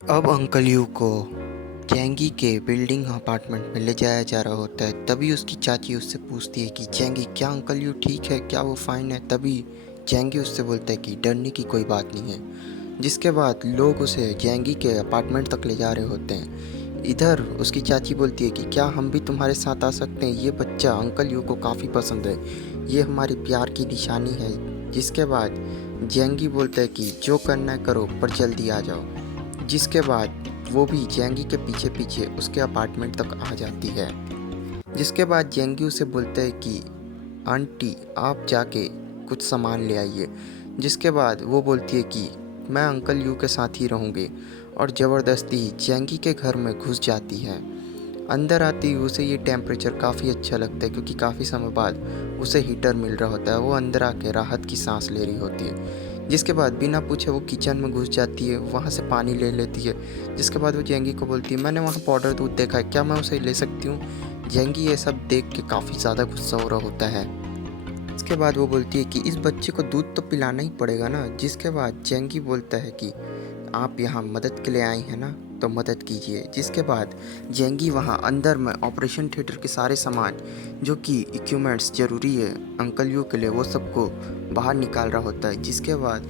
अब uncle you को जेंगी के बिल्डिंग अपार्टमेंट में ले जाया जा रहा होता है। तभी उसकी चाची उससे पूछती है कि जेंगी, क्या अंकल यू ठीक है, क्या वो फाइन है? तभी जेंगी उससे बोलता है कि डरने की कोई बात नहीं है। जिसके बाद लोग उसे जेंगी के अपार्टमेंट तक ले जा रहे होते हैं। इधर उसकी चाची बोलती है कि क्या हम भी तुम्हारे साथ आ सकते हैं? ये बच्चा अंकल यू को काफ़ी पसंद है, ये हमारी प्यार की निशानी है। जिसके बाद जेंगी बोलता है कि जो करना है करो, पर जल्दी आ जाओ। जिसके बाद वो भी जेंगी के पीछे पीछे उसके अपार्टमेंट तक आ जाती है। जिसके बाद जेंगी उसे बोलता है कि आंटी, आप जाके कुछ सामान ले आइए। जिसके बाद वो बोलती है कि मैं अंकल यू के साथ ही रहूँगी, और ज़बरदस्ती जेंगी के घर में घुस जाती है। अंदर आती ही उसे ये टेम्परेचर काफ़ी अच्छा लगता है, क्योंकि काफ़ी समय बाद उसे हीटर मिल रहा होता है। वो अंदर आके राहत की सांस ले रही होती है। जिसके बाद बिना पूछे वो किचन में घुस जाती है, वहाँ से पानी ले लेती है। जिसके बाद वो जेंगी को बोलती है, मैंने वहाँ पाउडर दूध देखा है, क्या मैं उसे ले सकती हूँ? जेंगी ये सब देख के काफ़ी ज़्यादा गुस्सा हो रहा होता है। इसके बाद वो बोलती है कि इस बच्चे को दूध तो पिलाना ही पड़ेगा ना। जिसके बाद जेंगी बोलता है कि आप यहाँ मदद के लिए आई हैं ना, तो मदद कीजिए। जिसके बाद जेंगी वहाँ अंदर में ऑपरेशन थिएटर के सारे सामान, जो कि इक्विपमेंट्स ज़रूरी है अंकल यू के लिए, वो सबको बाहर निकाल रहा होता है। जिसके बाद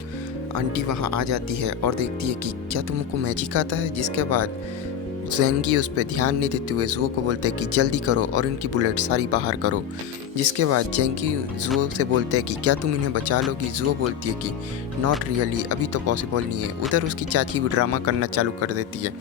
आंटी वहाँ आ जाती है और देखती है कि क्या तुमको मैजिक आता है? जिसके बाद जेंगी उस पर ध्यान नहीं देते हुए जुओ को बोलते हैं कि जल्दी करो और इनकी बुलेट सारी बाहर करो। जिसके बाद जेंगी जुओ से बोलते हैं कि क्या तुम इन्हें बचा लोगी? जुओ बोलती है कि नॉट रियली, अभी तो पॉसिबल नहीं है। उधर उसकी चाची भी ड्रामा करना चालू कर देती है।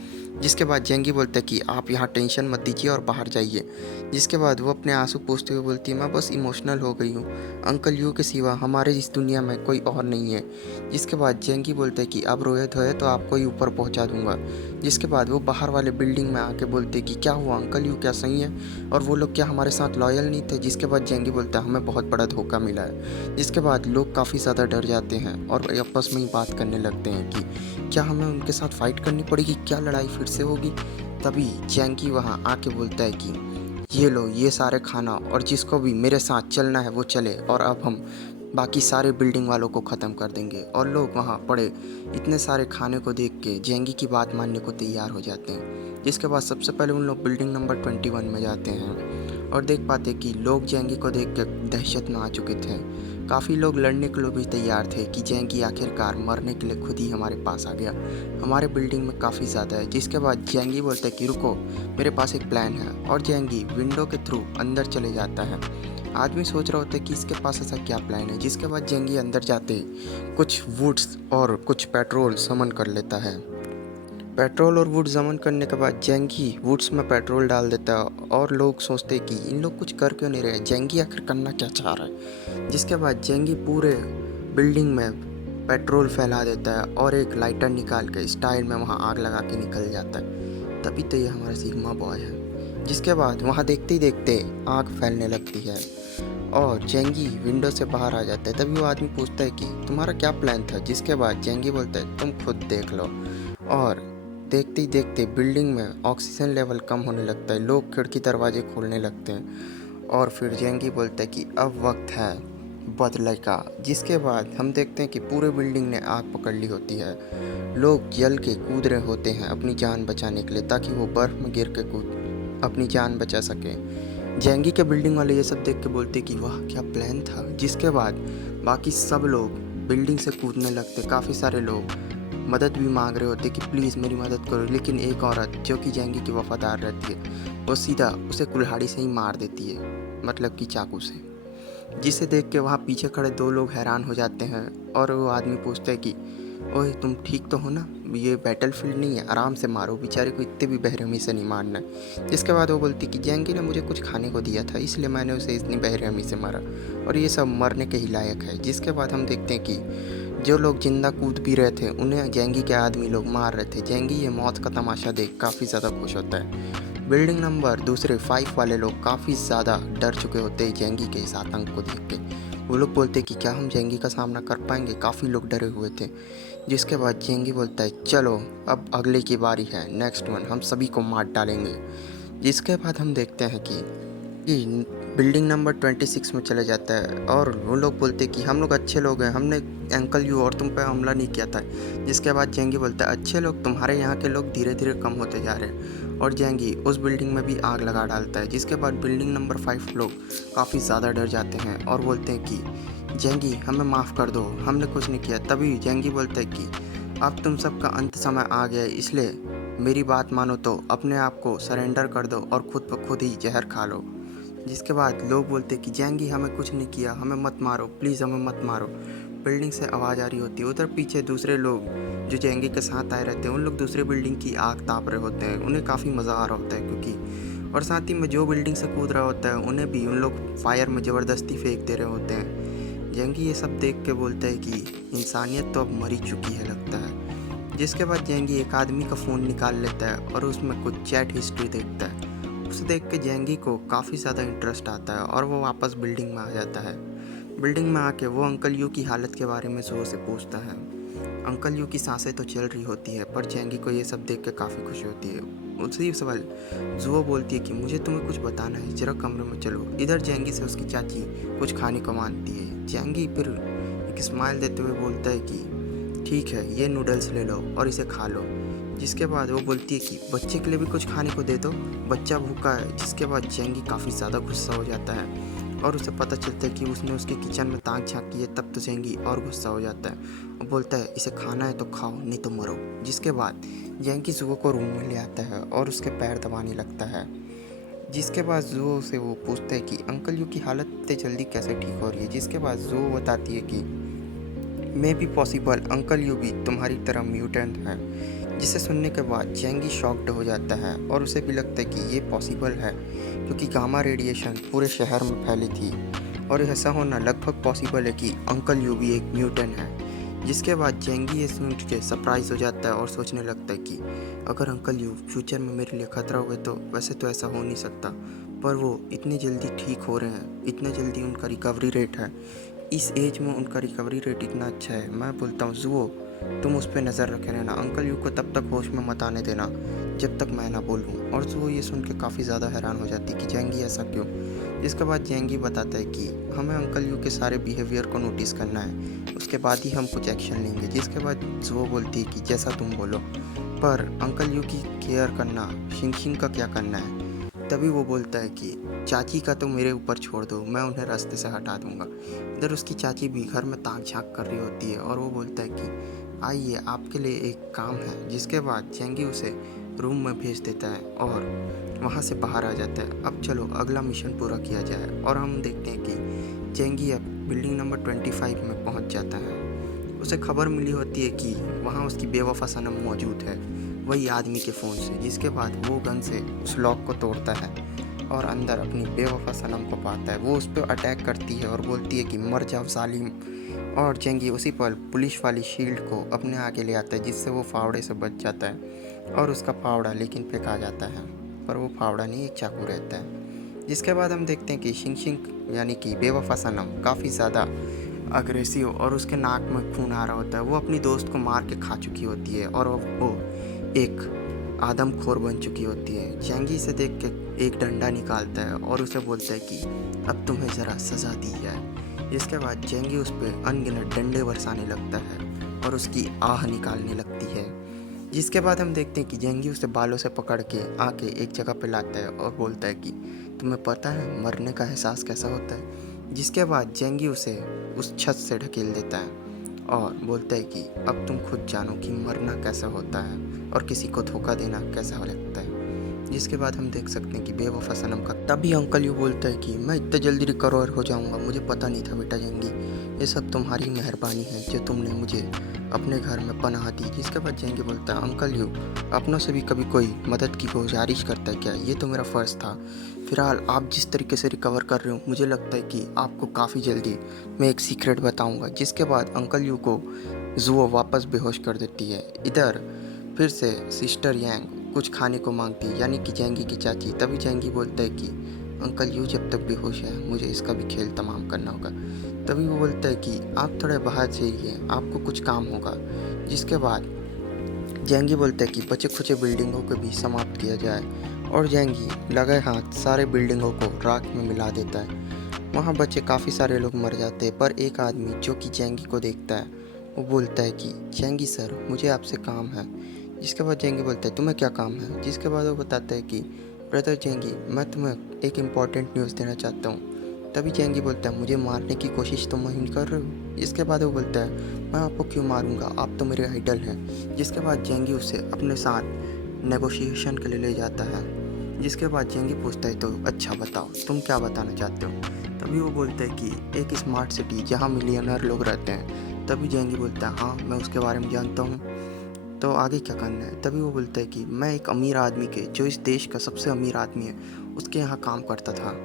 जिसके बाद जेंगी बोलता है कि आप यहाँ टेंशन मत दीजिए और बाहर जाइए। जिसके बाद वो अपने आंसू पोंछते हुए बोलती है, मैं बस इमोशनल हो गई हूँ, अंकल यू के सिवा हमारे इस दुनिया में कोई और नहीं है। जिसके बाद जेंगी बोलता है कि अब रोए धोए तो आपको ही ऊपर पहुँचा दूंगा। जिसके बाद वो बाहर वाले बिल्डिंग में आके बोलते कि क्या हुआ अंकल यू, क्या सही है? और वो लोग क्या हमारे साथ लॉयल नहीं थे? जिसके बाद जेंगी बोलता है, हमें बहुत बड़ा धोखा मिला है। जिसके बाद लोग काफ़ी ज़्यादा डर जाते हैं और आपस में ही बात करने लगते हैं कि क्या हमें उनके साथ फाइट करनी पड़ेगी, क्या लड़ाई फिर से होगी? तभी जेंगी वहाँ आके बोलता है कि ये लो ये सारे खाना, और जिसको भी मेरे साथ चलना है वो चले, और अब हम बाकी सारे बिल्डिंग वालों को ख़त्म कर देंगे। और लोग वहाँ पड़े इतने सारे खाने को देख के जेंगी की बात मानने को तैयार हो जाते हैं। जिसके बाद सबसे पहले उन लोग बिल्डिंग नंबर 21 में जाते हैं और देख पाते कि लोग जेंगी को देख के दहशत में आ चुके थे। काफ़ी लोग लड़ने के लिए भी तैयार थे कि जेंगी आखिरकार मरने के लिए खुद ही हमारे पास आ गया, हमारे बिल्डिंग में काफ़ी ज़्यादा है। जिसके बाद जेंगी बोलता है कि रुको, मेरे पास एक प्लान है, और जेंगी विंडो के थ्रू अंदर चले जाता है। आदमी सोच रहा होता है कि इसके पास ऐसा क्या प्लान है। जिसके बाद जेंगी अंदर जाते ही कुछ वुड्स और कुछ पेट्रोल समन कर लेता है। पेट्रोल और वुड समन करने के बाद जेंगी वुड्स में पेट्रोल डाल देता है, और लोग सोचते हैं कि इन लोग कुछ कर क्यों नहीं रहे, जेंगी आखिर करना क्या चाह रहा है। जिसके बाद जेंगी पूरे बिल्डिंग में पेट्रोल फैला देता है और एक लाइटर निकाल के स्टाइल में वहाँ आग लगा के निकल जाता है। तभी तो ये हमारा सिग्मा बॉय है। जिसके बाद वहाँ देखते ही देखते आग फैलने लगती है और जेंगी विंडो से बाहर आ जाता है। तभी वो आदमी पूछता है कि तुम्हारा क्या प्लान था? जिसके बाद जेंगी बोलता है, तुम खुद देख लो। और देखते ही देखते बिल्डिंग में ऑक्सीजन लेवल कम होने लगता है, लोग खिड़की दरवाजे खोलने लगते हैं, और फिर जेंगी बोलता है कि अब वक्त है बदले का। जिसके बाद हम देखते हैं कि पूरे बिल्डिंग ने आग पकड़ ली होती है। लोग जल के कूद रहे होते हैं अपनी जान बचाने के लिए, ताकि वो बर्फ़ में गिर के कूद अपनी जान बचा सके। जेंगी के बिल्डिंग वाले ये सब देख के बोलते कि वाह क्या प्लान था। जिसके बाद बाकी सब लोग बिल्डिंग से कूदने लगते, काफ़ी सारे लोग मदद भी मांग रहे होते कि प्लीज़ मेरी मदद करो। लेकिन एक औरत जो कि जेंगी की वफ़ादार रहती है, वो सीधा उसे कुल्हाड़ी से ही मार देती है, मतलब कि चाकू से। जिसे देख के वहाँ पीछे खड़े दो लोग हैरान हो जाते हैं, और वो आदमी पूछता है कि ओए तुम ठीक तो हो ना, ये बैटलफील्ड नहीं है, आराम से मारो, बेचारे को इतने भी बेरहमी से नहीं मारना है। जिसके बाद वो बोलती कि जेंगी ने मुझे कुछ खाने को दिया था, इसलिए मैंने उसे इतनी बेरहमी से मारा, और ये सब मरने के ही लायक है। जिसके बाद हम देखते हैं कि जो लोग जिंदा कूद भी रहे थे उन्हें जेंगी के आदमी लोग मार रहे थे। जेंगी ये मौत का तमाशा देख काफ़ी ज़्यादा खुश होता है। बिल्डिंग नंबर दूसरे 5 वाले लोग काफ़ी ज़्यादा डर चुके होते हैं जेंगी के इस आतंक को देख के। वो लोग बोलते कि क्या हम जेंगी का सामना कर पाएंगे, काफ़ी लोग डरे हुए थे। जिसके बाद जेंगी बोलता है, चलो अब अगले की बारी है, नेक्स्ट वन, हम सभी को मार डालेंगे। जिसके बाद हम देखते हैं कि बिल्डिंग नंबर 26 में चले जाता है और वो लोग बोलते हैं कि हम लोग अच्छे लोग हैं, हमने अंकल यू और तुम पे हमला नहीं किया था। जिसके बाद जेंगी बोलता है अच्छे लोग, तुम्हारे यहाँ के लोग धीरे धीरे कम होते जा रहे हैं। और जेंगी उस बिल्डिंग में भी आग लगा डालता है। जिसके बाद बिल्डिंग नंबर 5 लोग काफ़ी ज़्यादा डर जाते हैं और बोलते हैं कि जेंगी हमें माफ़ कर दो, हमने कुछ नहीं किया। तभी जेंगी बोलता है कि अब तुम सबका अंत समय आ गया है, इसलिए मेरी बात मानो तो अपने आप को सरेंडर कर दो और खुद ब खुद ही जहर खा लो। जिसके बाद लोग बोलते कि जेंगी हमें कुछ नहीं किया, हमें मत मारो, प्लीज़ हमें मत मारो। बिल्डिंग से आवाज़ आ रही होती है। उधर पीछे दूसरे लोग जो जेंगी के साथ आए रहते हैं, उन लोग दूसरे बिल्डिंग की आग ताप रहे होते हैं। उन्हें काफ़ी मज़ा आ रहा होता है क्योंकि और साथ ही में जो बिल्डिंग से कूद रहा होता है उन्हें भी उन लोग फायर में ज़बरदस्ती फेंक दे रहे होते हैं। जेंगी ये सब देख के बोलता है कि इंसानियत तो अब मरी चुकी है लगता है। जिसके बाद जेंगी एक आदमी का फ़ोन निकाल लेता है और उसमें कुछ चैट हिस्ट्री देखता है। उसे देख के जेंगी को काफ़ी ज़्यादा इंटरेस्ट आता है और वो वापस बिल्डिंग में आ जाता है। बिल्डिंग में आके वो अंकल यू की हालत के बारे में ज़ो से पूछता है। अंकल यू की सांसें तो चल रही होती है पर जेंगी को ये सब देख के काफ़ी खुशी होती है। उसी सवाल जुओ बोलती है कि मुझे तुम्हें कुछ बताना है, जरा कमरे में चलो। इधर जेंगी से उसकी चाची कुछ खाने को मांगती है। जेंगी फिर एक स्माइल देते हुए बोलता है कि ठीक है, ये नूडल्स ले लो और इसे खा लो। जिसके बाद वो बोलती है कि बच्चे के लिए भी कुछ खाने को दे दो, बच्चा भूखा है। जिसके बाद जेंगी काफ़ी ज़्यादा गुस्सा हो जाता है और उसे पता चलता है कि उसने उसके किचन में ताक झांक की है। तब तो जेंगी और गुस्सा हो जाता है और बोलता है इसे खाना है तो खाओ, नहीं तो मरो। जिसके बाद जेंगी जुओ को रूम में ले आता है और उसके पैर दबाने लगता है। जिसके बाद जुओ से वो पूछता है कि अंकल यू की हालत इतने जल्दी कैसे ठीक हो रही है। जिसके बाद जुओ बताती है कि may be possible uncle you भी तुम्हारी तरह म्यूटेंट है। जिसे सुनने के बाद जेंगी शॉक्ड हो जाता है और उसे भी लगता है कि ये पॉसिबल है क्योंकि गामा रेडिएशन पूरे शहर में फैली थी और ऐसा होना लगभग पॉसिबल है कि अंकल यू भी एक म्यूटेंट है। जिसके बाद जेंगी ये सुन के सरप्राइज हो जाता है और सोचने लगता है कि अगर अंकल यू फ्यूचर में मेरे लिए खतरा हुए तो वैसे तो ऐसा हो नहीं सकता, पर वो इतने जल्दी ठीक हो रहे हैं, इतने जल्दी उनका रिकवरी रेट है। इस एज में उनका रिकवरी रेट इतना अच्छा है। मैं बोलता हूँ जुओ तुम उस पर नज़र रखे रहना, अंकल यू को तब तक होश में मत आने देना जब तक मैं ना बोलूँ। और जुओ ये सुन के काफ़ी ज़्यादा हैरान हो जाती कि जेंगी ऐसा क्यों। जिसके बाद जेंगी बताता है कि हमें अंकल यू के सारे बिहेवियर को नोटिस करना है, उसके बाद ही हम कुछ एक्शन लेंगे। जिसके बाद जुओ बोलती है कि जैसा तुम बोलो, पर अंकल यू की केयर करना, शिंग का क्या करना है। तभी वो बोलता है कि चाची का तो मेरे ऊपर छोड़ दो, मैं उन्हें रास्ते से हटा दूंगा। इधर उसकी चाची भी घर में ताक झांक कर रही होती है और वो बोलता है कि आइए आपके लिए एक काम है। जिसके बाद जेंगी उसे रूम में भेज देता है और वहाँ से बाहर आ जाता है। अब चलो अगला मिशन पूरा किया जाए और हम देखते हैं कि जेंगी अब बिल्डिंग नंबर 25 में पहुँच जाता है। उसे खबर मिली होती है कि वहाँ उसकी बेवफा सनम मौजूद है, वही आदमी के फ़ोन से। जिसके बाद वो गन से उस लॉक को तोड़ता है और अंदर अपनी बेवफा सनम को पाता है। वो उस पर अटैक करती है और बोलती है कि मर जाओ जालिम। और जेंगी उसी पल पुलिस वाली शील्ड को अपने आगे ले आता है जिससे वो फावड़े से बच जाता है और उसका फावड़ा लेकिन फेंका जाता है, पर वो फावड़ा नहीं एक चाकू रहता है। जिसके बाद हम देखते हैं कि शिंग यानी कि बेवफा सनम काफ़ी ज़्यादा अग्रेसिव और उसके नाक में खून आ रहा होता है। वो अपनी दोस्त को मार के खा चुकी होती है और वो एक आदमखोर बन चुकी होती है। जेंगी इसे देख के एक डंडा निकालता है और उसे बोलता है कि अब तुम्हें ज़रा सज़ा दी जाए। इसके बाद जेंगी उस पर अनगिनत डंडे बरसाने लगता है और उसकी आह निकालने लगती है। जिसके बाद हम देखते हैं कि जेंगी उसे बालों से पकड़ के आके एक जगह पे लाता है और बोलता है कि तुम्हें पता है मरने का एहसास कैसा होता है। जिसके बाद जेंगी उसे उस छत से ढकेल देता है और बोलता है कि अब तुम खुद जानो कि मरना कैसा होता है और किसी को धोखा देना कैसा लगता है। जिसके बाद हम देख सकते हैं कि बेवफा सनम का तभी अंकल यू बोलता है कि मैं इतने जल्दी रिकवर हो जाऊंगा, मुझे पता नहीं था बेटा जेंगी, ये सब तुम्हारी मेहरबानी है जो तुमने मुझे अपने घर में पनाह दी। जिसके बाद जेंगी बोलता है अंकल यू अपनों से भी कभी कोई मदद की गुजारिश करता है क्या, ये तो मेरा फ़र्ज़ था। फिलहाल आप जिस तरीके से रिकवर कर रहे हो मुझे लगता है कि आपको काफ़ी जल्दी मैं एक सीक्रेट बताऊंगा। जिसके बाद अंकल यू को जुओ वापस बेहोश कर देती है। इधर फिर से सिस्टर यांग कुछ खाने को मांगती है यानी कि जेंगी की चाची। तभी जेंगी बोलता है कि अंकल यू जब तक बेहोश है मुझे इसका भी खेल तमाम करना होगा। तभी वो बोलता है कि आप थोड़े बाहर जाइए, आपको कुछ काम होगा। जिसके बाद जेंगी बोलता है कि बचे खुचे बिल्डिंगों को भी समाप्त किया जाए और जेंगी लगे हाथ सारे बिल्डिंगों को राख में मिला देता है। वहाँ बचे काफ़ी सारे लोग मर जाते हैं, पर एक आदमी जो कि जेंगी को देखता है वो बोलता है कि जेंगी सर, मुझे आपसे काम है। जिसके बाद जेंगी बोलता है तुम्हें क्या काम है। जिसके बाद वो बताता है कि ब्रदर जेंगी, मैं तुम्हें एक इम्पॉर्टेंट न्यूज़ देना चाहता हूँ। तभी जेंगी बोलता है मुझे मारने की कोशिश तो नहीं कर रहे हो। इसके बाद वो बोलता है मैं आपको क्यों मारूंगा, आप तो मेरे आइडल हैं। जिसके बाद जेंगी उसे अपने साथ नेगोशिएशन के लिए ले जाता है। जिसके बाद जेंगी पूछता है तो अच्छा बताओ तुम क्या बताना चाहते हो। तभी वो बोलता है कि एक स्मार्ट सिटी जहाँ मिलियनर लोग रहते हैं। तभी जेंगी बोलता है हाँ मैं उसके बारे में जानता हूँ, तो आगे क्या करना है। तभी वो बोलता है कि मैं एक अमीर आदमी के, जो इस देश का सबसे अमीर आदमी है, उसके यहाँ काम करता था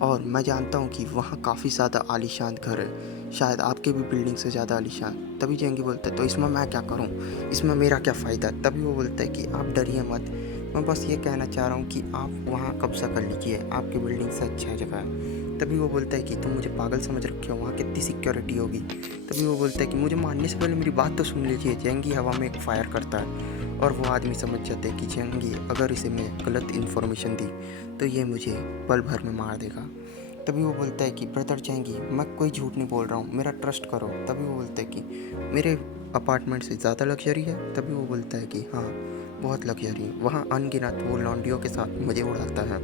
और मैं जानता हूँ कि वहाँ काफ़ी ज़्यादा आलीशान घर है, शायद आपके भी बिल्डिंग से ज़्यादा आलीशान। तभी जेंगी बोलता है तो इसमें मैं क्या करूँ, इसमें मेरा क्या फ़ायदा। तभी वो बोलता है कि आप डरिए मत, मैं बस ये कहना चाह रहा हूँ कि आप वहाँ कब्ज़ा कर लीजिए, आपकी बिल्डिंग से अच्छा जगह है। तभी वो बोलता है कि तुम मुझे पागल समझ रखे हो, वहाँ कितनी सिक्योरिटी होगी। तभी वो बोलता है कि मुझे मारने से पहले मेरी बात तो सुन लीजिए। जेंगी हवा में एक फायर करता है और वो आदमी समझ जाता है कि जेंगी अगर इसे मैं गलत इन्फॉर्मेशन दी तो ये मुझे पल भर में मार देगा। तभी वो बोलता है कि ब्रदर जेंगी, मैं कोई झूठ नहीं बोल रहा हूँ, मेरा ट्रस्ट करो। तभी वो बोलता है कि मेरे अपार्टमेंट से ज़्यादा लग्जरी है। तभी वो बोलता है कि हाँ बहुत लग्जरी, वहाँ अनगिनत वो लॉन्डियों के साथ मज़े उड़ाता है।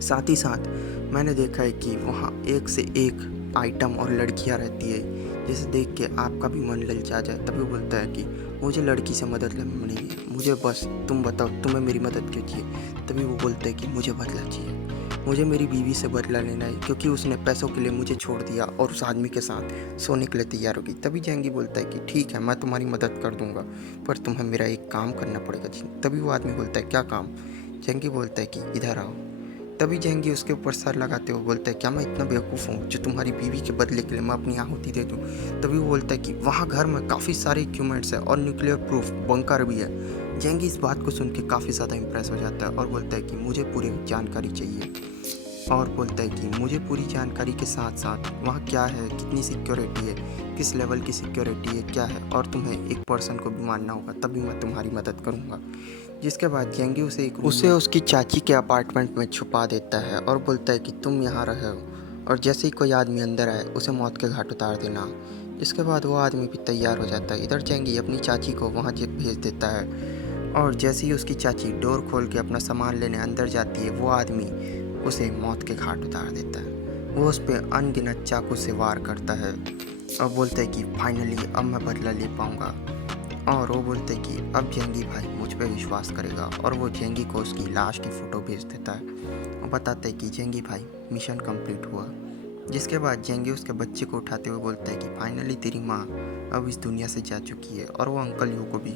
साथ ही साथ मैंने देखा है कि वहाँ एक से एक आइटम और लड़कियाँ रहती है, जिसे देख के आपका भी मन ललचा जाए। तभी वो बोलता है कि मुझे लड़की से मदद लेनी नहीं है, मुझे बस तुम बताओ तुम्हें मेरी मदद क्यों चाहिए। तभी वो बोलता है कि मुझे बदला चाहिए, मुझे मेरी बीवी से बदला लेना है, क्योंकि उसने पैसों के लिए मुझे छोड़ दिया और उस आदमी के साथ सोने के लिए तैयार होगी। तभी जेंगी बोलता है कि ठीक है मैं तुम्हारी मदद कर दूंगा, पर तुम्हें मेरा एक काम करना पड़ेगा। तभी वो आदमी बोलता है क्या काम। जेंगी बोलता है कि इधर आओ। तभी जेंगी उसके ऊपर सर लगाते हुए बोलता है क्या मैं इतना बेवकूफ़ हूँ जो तुम्हारी बीवी के बदले के लिए मैं अपनी आहुति दे दूँ। तभी वो बोलता है कि वहाँ घर में काफ़ी सारे इक्विपमेंट्स है और न्यूक्लियर प्रूफ बंकर भी है। जेंगी इस बात को सुन के काफ़ी ज़्यादा इंप्रेस हो जाता है और बोलता है कि मुझे पूरी जानकारी चाहिए, और बोलता है कि मुझे पूरी जानकारी के साथ साथ वहाँ क्या है, कितनी सिक्योरिटी है, किस लेवल की सिक्योरिटी है, क्या है, और तुम्हें एक पर्सन को भी मानना होगा तभी मैं तुम्हारी मदद करूँगा। जिसके बाद जेंगी उसे उसकी चाची के अपार्टमेंट में छुपा देता है और बोलता है कि तुम यहाँ रहे हो और जैसे ही कोई आदमी अंदर आए उसे मौत के घाट उतार देना। इसके बाद वो आदमी भी तैयार हो जाता है। इधर जेंगी अपनी चाची को वहाँ भेज देता है और जैसे ही उसकी चाची डोर खोल के अपना सामान लेने अंदर जाती है, वो आदमी उसे मौत के घाट उतार देता है। वो उस पर अनगिनत चाकू से वार करता है और बोलता है कि फाइनली अब मैं बदला ले पाऊँगा। और वो बोलते कि अब जेंगी भाई मुझ पे विश्वास करेगा, और वो जेंगी को उसकी लाश की फ़ोटो भेज देता है और बताता है कि जेंगी भाई मिशन कंप्लीट हुआ। जिसके बाद जेंगी उसके बच्चे को उठाते हुए बोलता है कि फाइनली तेरी माँ अब इस दुनिया से जा चुकी है, और वो अंकल यू को भी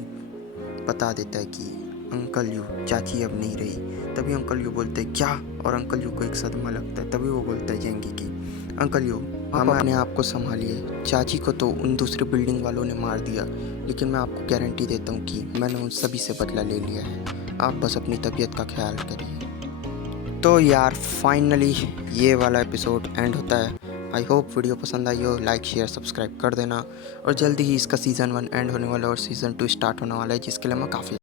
बता देता है कि अंकल यू चाची अब नहीं रही। तभी अंकल यू बोलते हैं क्या, और अंकल यू को एक सदमा लगता है। तभी वो बोलता है जेंगी की अंकल यू आप अपने आप को संभालिए, चाची को तो उन दूसरे बिल्डिंग वालों ने मार दिया, लेकिन मैं आपको गारंटी देता हूँ कि मैंने उन सभी से बदला ले लिया है, आप बस अपनी तबीयत का ख्याल करिए। तो यार फाइनली ये वाला एपिसोड एंड होता है। आई होप वीडियो पसंद आई हो, लाइक शेयर सब्सक्राइब कर देना, और जल्दी ही इसका सीज़न 1 एंड होने वाला है और सीज़न 2 स्टार्ट होने वाला है, जिसके लिए मैं काफ़ी